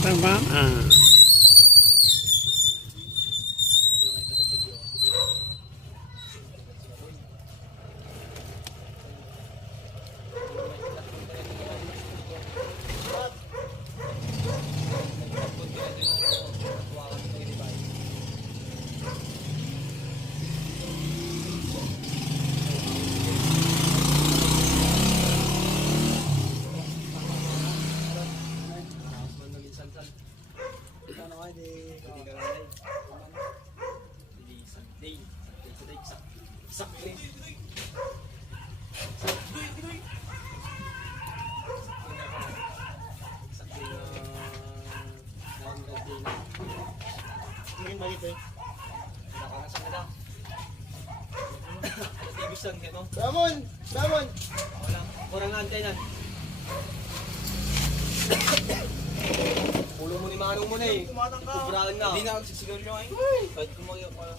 Tama. Damon! Damon! Orang antay na. Ulo mo ni Manong mo na eh. Kubralan na. Hindi na ako sisigaw nyo ay. Kahit kumayo pa.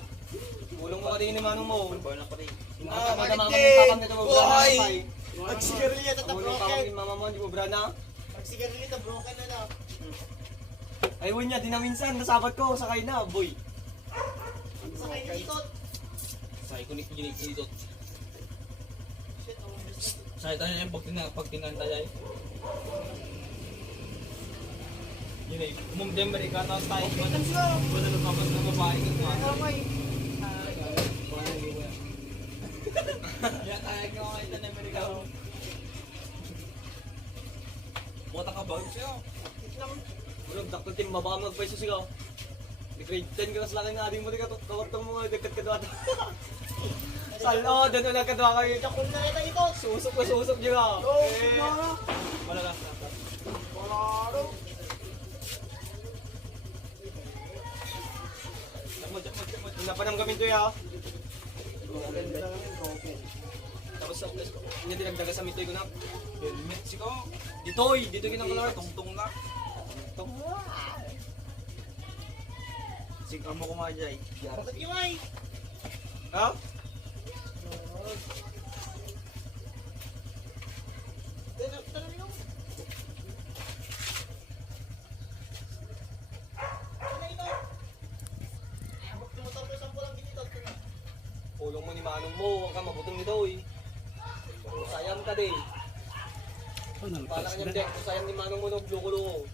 Ulo mo ka rin ni Manong mo. Wala pa rin. Madama ka ng papang na ito. Buhay! Magsigarilya ta Ulo ka broken. ni Mama mo. Hindi mo bra na. Magsigarilya ta broken na na. Ayun niya. Di na minsan. Nasabat ko. Sakay na. Boy. Sakay na dito. Sakay ko ni dito. Sakay tayo na yung pagtingan tayo. Yun eh, umumdem Amerikano tayo. Wala nung kapag na babae ng mga. Yan tayo ko kahit na Amerikano. Bota ka ba? Siya. Ulo. Dakto team. Mabaka magpaiso sigaw. Di grade 10 ka na sa laki na ading mo. Di ka kawartang mga dagkat kadwa. Salo. Doon na kadwa kayo. Kung nakita ito. Susok na susok niyo ka. Malakas na. Claro. Napanam kami ito ya. Tapos hindi dinagdaga sa mitoy ko na. Helmet si ko. Ditoy! Dito ginagawa. Tungtong na. Sige mo kumadjay. Bakit yung ay? Ha? Tanong nyo. Ano ito? Abot tumutok ko sa pulang dito. Ulong mo ni Manong mo. Huwag ka mabutong ni Doy. Sayang ka din. Pala ka niya, Dek. Sayang ni Manong mo. Loko-loko.